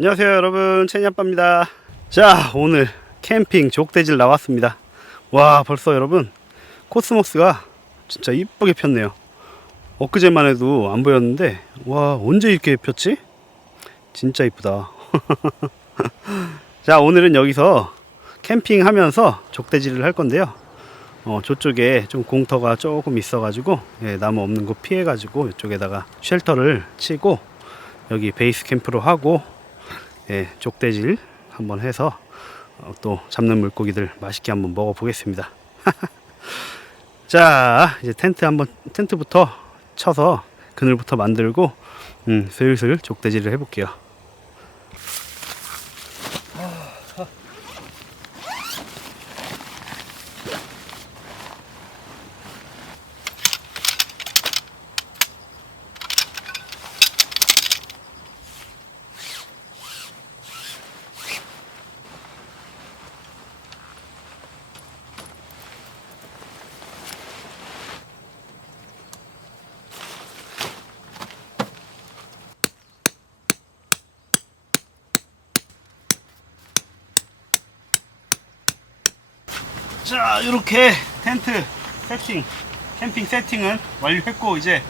안녕하세요 여러분. 채니아빠입니다. 자 오늘 캠핑 족대질 나왔습니다. 와 벌써 여러분 코스모스가 진짜 이쁘게 폈네요. 엊그제만 해도 안 보였는데 와 언제 이렇게 폈지? 진짜 이쁘다. 자 오늘은 여기서 캠핑하면서 족대질을 할 건데요. 어, 저쪽에 좀 공터가 조금 있어 가지고 예, 나무 없는 곳 피해 가지고 이쪽에다가 쉘터를 치고 여기 베이스 캠프로 하고 예, 족대질 한번 해서 어, 또 잡는 물고기들 맛있게 한번 먹어 보겠습니다. 자, 이제 텐트 한번 텐트부터 쳐서 그늘부터 만들고 음, 슬슬 족대질을 해볼게요. 자, 이렇게 텐트 세팅, 캠핑 세팅은 완료했고 이제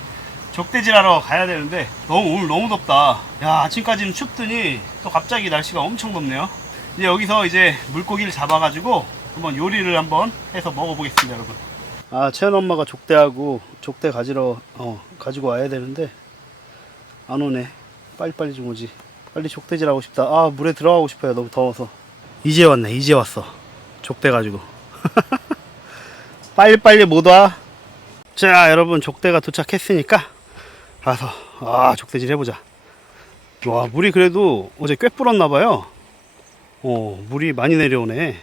족대질하러 가야 되는데 너무 오늘 너무 덥다. 야, 아침까지는 춥더니 또 갑자기 날씨가 엄청 덥네요. 이제 여기서 이제 물고기를 잡아가지고 한번 요리를 한번 해서 먹어보겠습니다, 여러분. 아, 채연 엄마가 족대하고 족대 가지러 어, 가지고 와야 되는데 안 오네. 빨리빨리 좀 오지. 빨리 족대질 하고 싶다. 아, 물에 들어가고 싶어요. 너무 더워서. 이제 왔네. 이제 왔어. 족대 가지고. 빨리빨리 못 와. 자, 여러분 족대가 도착했으니까 가서 아 족대질 해보자. 와 물이 그래도 어제 꽤 불었나 봐요. 어 물이 많이 내려오네.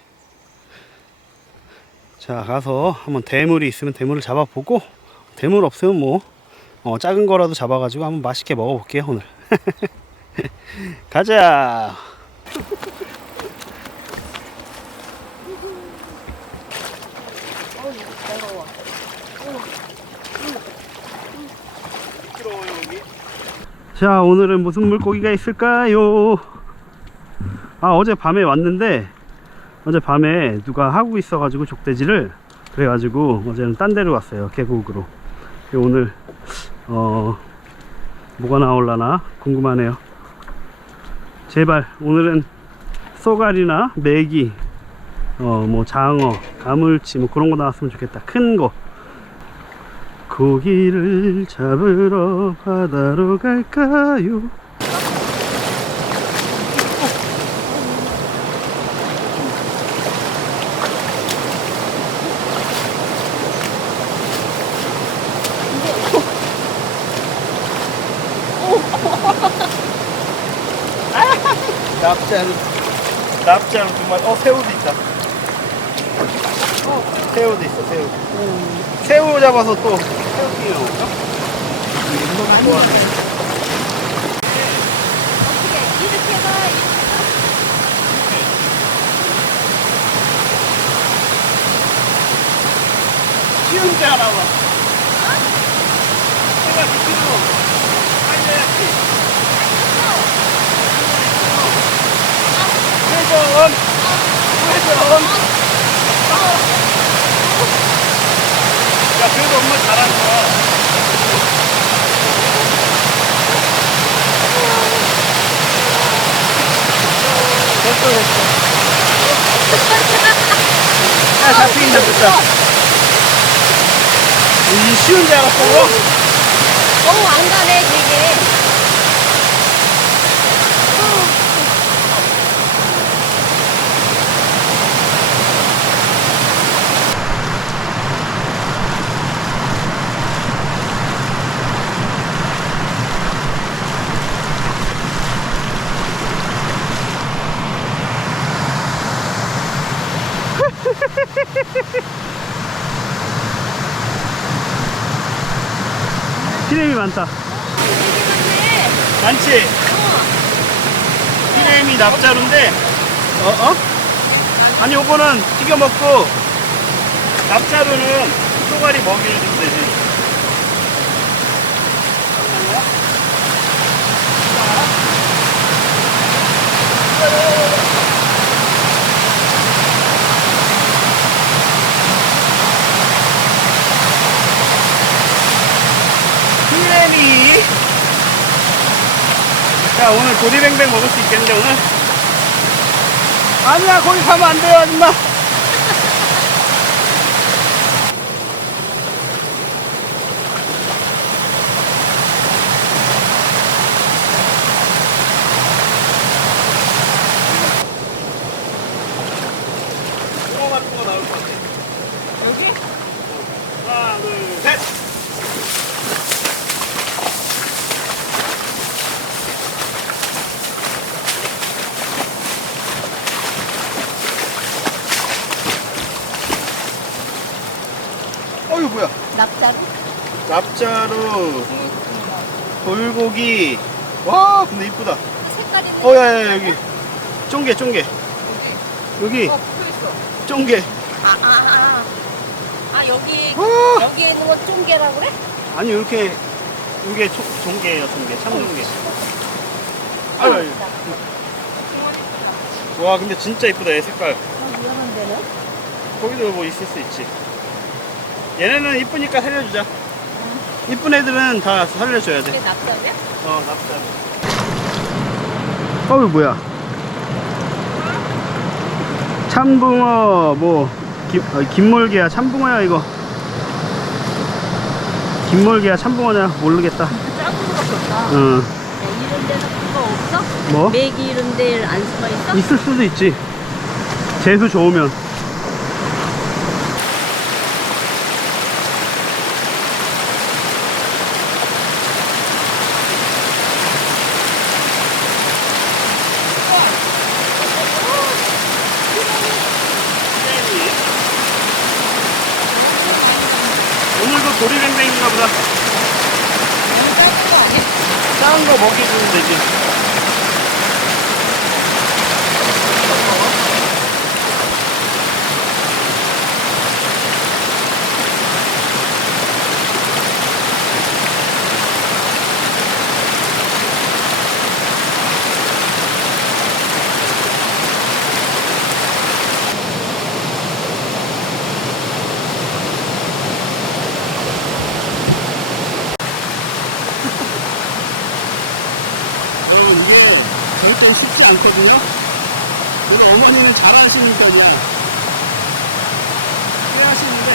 자 가서 한번 대물이 있으면 대물을 잡아보고 대물 없으면 뭐 어, 작은 거라도 잡아가지고 한번 맛있게 먹어볼게요 오늘. 가자. 자 오늘은 무슨 물고기가 있을까요? 아 어제 밤에 왔는데 어제 밤에 누가 하고 있어 가지고 족대지를 그래 가지고 어제는 딴 데로 왔어요 계곡으로. 그리고 오늘 어 뭐가 나올라나 궁금하네요. 제발 오늘은 쏘가리나 메기 어 뭐 장어 가물치 뭐 그런 거 나왔으면 좋겠다. 큰거 고기를 잡으러 바다로 갈까요? 납자루 납자루 정말 어 새우도 있다 어 새우도 있어 새우 새우 잡아서 또 새우튀김 먹을까? 좋아하네 이렇게 봐. 쉬운 데 하나 봐 제가 비키로 알려야지 회전 회전 잘하는 거야. 됐어 됐어. 야 잡히긴 잡혔다 이 쉬운 데 알았어 너무 안 가네, 되게. 피렘이 많다 많지? 피렘이 납자루인데 어? 어? 아니 요거는 튀겨 먹고 납자루는 쏘가리 먹이를 잠깐만요. 자. 자 오늘 도리뱅뱅 먹을 수 있겠는데 오늘? 아니야 거기 가면 안 돼요 아줌마 붕어 같은 거 나올 것 같아 여기? 하나 둘셋 어휴 뭐야 납자루? 납자루 돌고기. 와 근데 이쁘다. 색깔이 있는 어 야야 여기. 쫑게 쫑게. 여기. 어, 붙어있어. 쫑게. 아, 아, 아. 아, 여기, 와! 여기에 있는 건 쫑개라고 그래? 아니 이렇게 이게 조- 종게예요 종게. 참종게. 아유 아유. 와 근데 진짜 이쁘다 얘 색깔. 아, 위험한 데는? 거기도 뭐 있을 수 있지. 얘네는 이쁘니까 살려주자 이쁜 애들은 다 살려줘야 이게 납자루야? 어 납작 어우 뭐야 참붕어 뭐 김, 아, 김몰개야 참붕어야 이거 김몰개야 참붕어냐 모르겠다 작은 것밖에 없다. 응. 야, 이런 데는 그거 없어? 뭐? 메기 이런 데를 안 수가 있어? 있을 수도 있지 재수 좋으면 오늘도 도리뱅뱅인가 보다 작은 거 먹이주면 되지 여러분 이게 절대 쉽지 않거든요. 우리 어머니는 잘 하시는. 꽤 하시는데.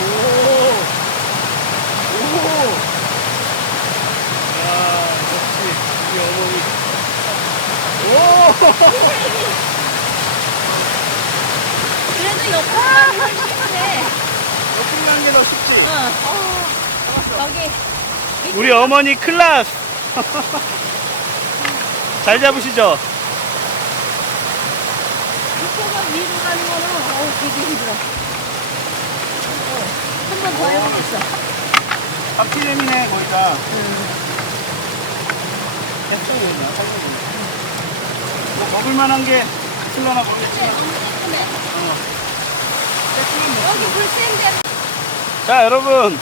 오, 오. 야, 역시 우리 어머니. 오, 그래도 옆으로 쉽네. 옆으로 가는 게 더 쉽지. 어. 여기. 우리 어머니 클라스. 잘 잡으시죠? 밑에가 위로 가는 거는 어우 되게 힘들어. 한 번 더 해보겠어. 박피렘이네 거기가. 응. 뭐 먹을 만한 게 있을려나 모르겠지만. 여기 물 센데. 자 여러분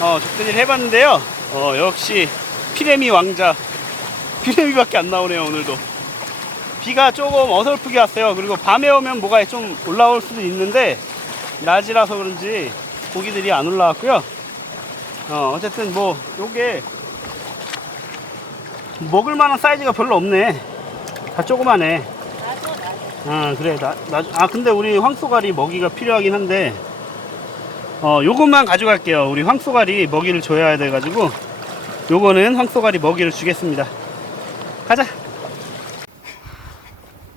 어 적대질 해봤는데요 어 역시 피레미 왕자 피레미밖에 안 나오네요 오늘도. 비가 조금 어설프게 왔어요. 그리고 밤에 오면 뭐가 좀 올라올 수도 있는데 낮이라서 그런지 고기들이 안 올라왔고요. 어 어쨌든 뭐 요게 먹을 만한 사이즈가 별로 없네. 다 맞아. 아 그래. 나, 나, 아 근데 우리 황소갈이 먹이가 필요하긴 한데 어 요것만 가져갈게요. 우리 황소갈이 먹이를 줘야 돼 가지고 요거는 황소갈이 먹이를 주겠습니다 가자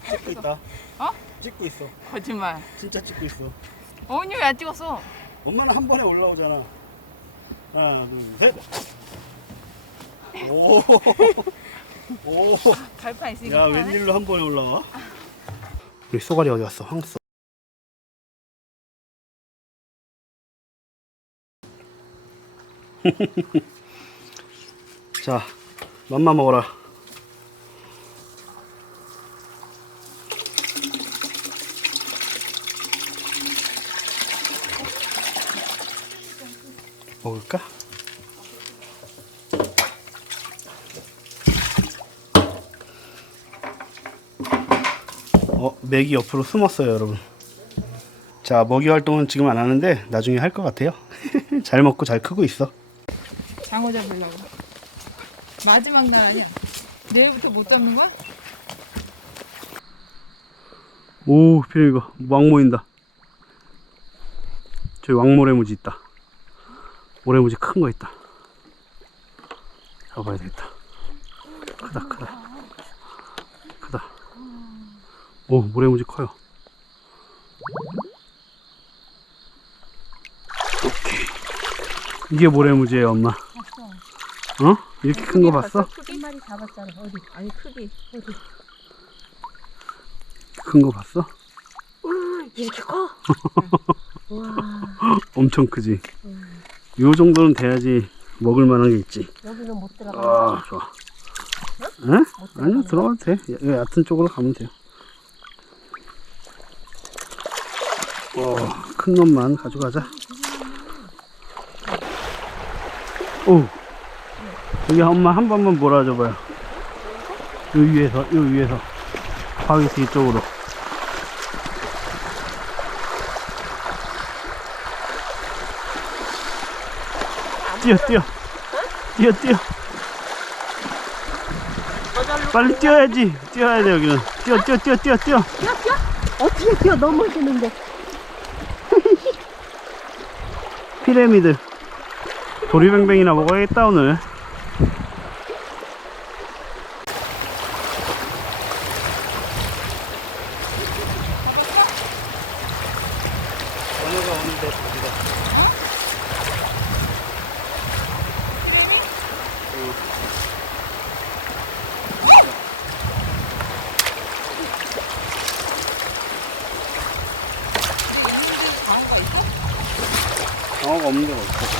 찍고 있다 어? 찍고 있어 거짓말. 진짜 찍고 있어 어머니 왜 안 찍었어? 엄마는 한 번에 올라오잖아 하나 둘 셋 오 오. 발판 있으니까. 야 편하네. 웬일로 한 번에 올라와? 우리 쏘가리 어디 갔어? 황소. 자, 맘마 먹어라. 먹을까? 어, 맥이 옆으로 숨었어요, 여러분. 자, 먹이 활동은 지금 안 하는데 나중에 할 것 같아요. 잘 먹고 잘 크고 있어. 장어 잡으려고. 마지막 날 아니야? 내일부터 못 잡는 거야? 오, 필요 이거 왕 모인다. 저기 왕모래무지 있다. 모래무지 큰 거 있다. 잡아야 되겠다. 크다, 크다. 크다. 오, 모래무지 커요. 오케이. 이게 모래무지예요, 엄마. 어? 이렇게 큰 거 봤어? 한 마리 잡았잖아. 어디? 아니 크기 어디? 큰 거 봤어? 이렇게 커? 와 엄청 크지? 요 정도는 돼야지 먹을 만한 게 있지. 여기는 못 들어가. 아, 좋아. 응? 아니요, 들어가도 돼. 여- 얕은 쪽으로 가면 돼요. 어, 큰 놈만 가져가자. 오, 여기 엄마 한 번만 몰아줘봐요. 요 위에서, 요 위에서. 바위스 이쪽으로. 뛰어, 뛰어. 뛰어, 뛰어. 빨리 뛰어야지. 뛰어야 돼, 여기는. 뛰어, 뛰어, 뛰어, 뛰어, 뛰어. 어떻게 뛰어 넘어지는데? 피라미드. 도리뱅뱅이나 먹어야겠다, 오늘. 번호가 오는데, 거기다. 장어가 없는 데가 없어.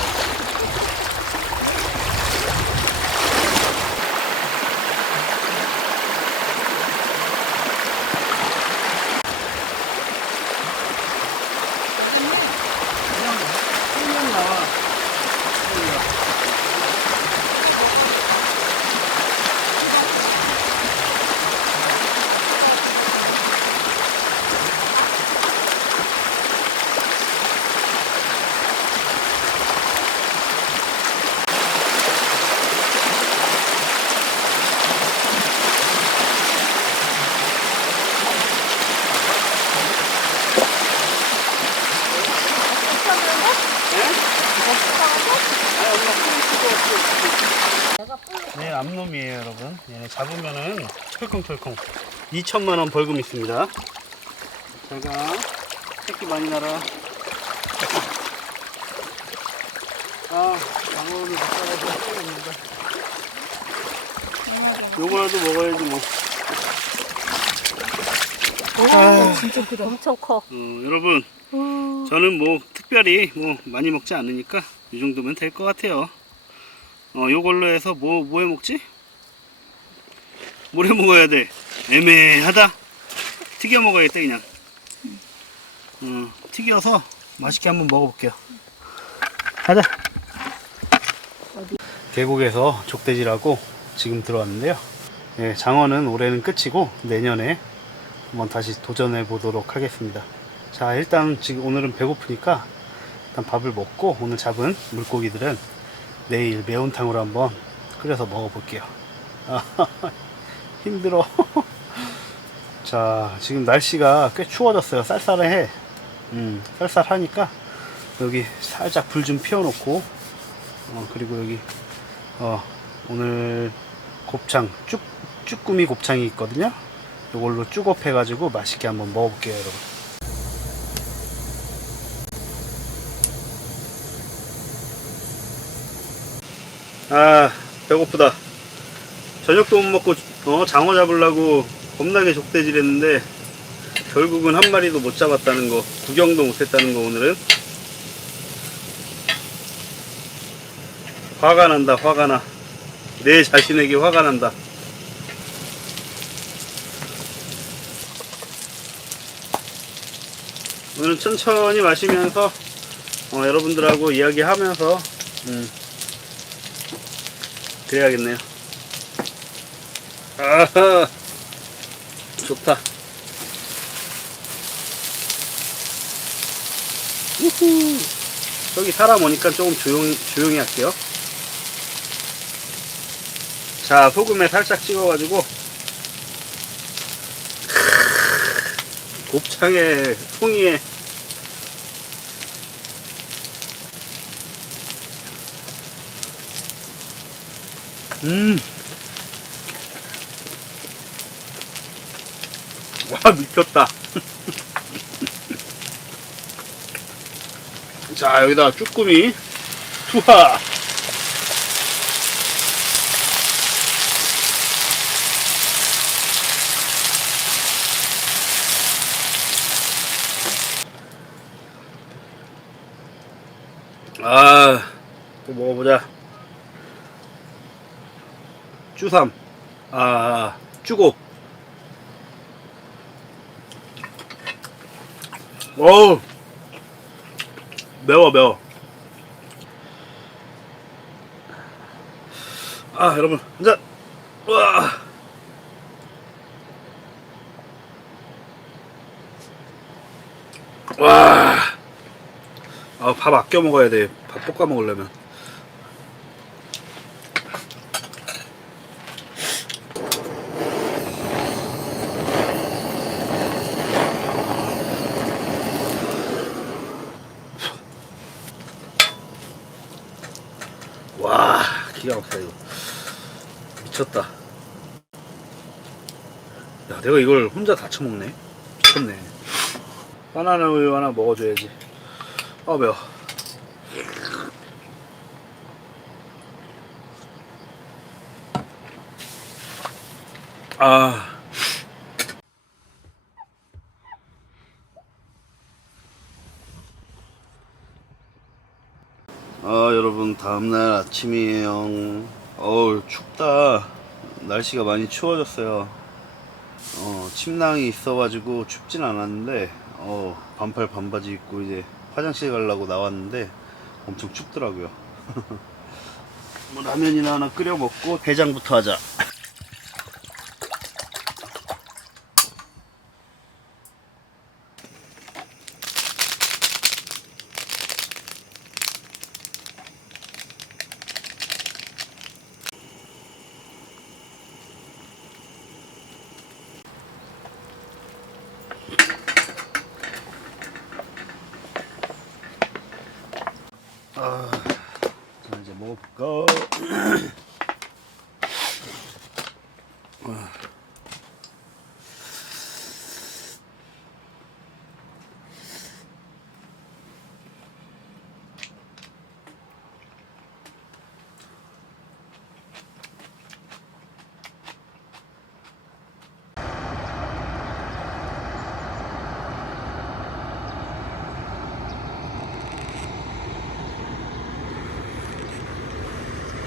네, 암놈이에요, 여러분. 얘네 잡으면은 털컹털컹 2천만 원 벌금 있습니다. 제가 새끼 많이 날아. 아, 장어를 못 잡아서 소용없는다. 요거라도 먹어야지 뭐. 아, 진짜 크다. 엄청 커. 어, 여러분, 저는 뭐 특별히 뭐 많이 먹지 않으니까 이 정도면 될 것 같아요. 어, 요걸로 해서 뭐, 뭐 해 먹지? 뭘해 먹어야 돼? 애매하다? 튀겨 먹어야겠다, 그냥. 어, 튀겨서 맛있게 한번 먹어볼게요. 가자. 계곡에서 족대지라고 지금 들어왔는데요. 예, 장어는 올해는 끝이고 내년에 한번 다시 도전해 보도록 하겠습니다. 자, 일단 지금 오늘은 배고프니까 일단 밥을 먹고 오늘 잡은 물고기들은 내일 매운탕으로 한번 끓여서 먹어볼게요. 아, 힘들어. 자, 지금 날씨가 꽤 추워졌어요. 쌀쌀해. 음, 쌀쌀하니까 여기 살짝 불 좀 피워놓고, 어, 그리고 여기, 어, 오늘 곱창, 쭈, 쭈꾸미 곱창이 있거든요. 이걸로 쭈겁 해가지고 맛있게 한번 먹어볼게요, 여러분. 아, 배고프다. 저녁도 못 먹고 어, 장어 잡으려고 겁나게 족대질 했는데 결국은 한 마리도 못 잡았다는 거, 구경도 못 했다는 거 오늘은. 화가 난다, 화가 나. 내 자신에게 화가 난다. 오늘 천천히 마시면서 어, 여러분들하고 이야기하면서 음, 그래야겠네요. 아하, 좋다. 우후. 저기 사람 오니까 조금 조용, 조용히 할게요. 자 소금에 살짝 찍어가지고 곱창에 송이에 음. 와 미쳤다. 자 여기다 쭈꾸미 투하. 아, 또 먹어보자. 쭈삼. 아, 쭈고. 어우. 매워, 매워. 아, 여러분. 자, 와. 와. 아, 밥 아껴 먹어야 돼. 밥 볶아 먹으려면. 와, 기가 막히다, 이거. 미쳤다. 야, 내가 이걸 혼자 다 처먹네. 미쳤네. 바나나 우유 하나 먹어줘야지. 아, 매워. 아. 아, 여러분, 다음날 아침이에요. 어우, 춥다. 날씨가 많이 추워졌어요. 어, 침낭이 있어가지고 춥진 않았는데, 어, 반팔 반바지 입고 이제 화장실 가려고 나왔는데, 엄청 춥더라고요. 뭐 라면이나 하나 끓여 먹고 해장부터 하자. 아, 자 이제 먹어볼까?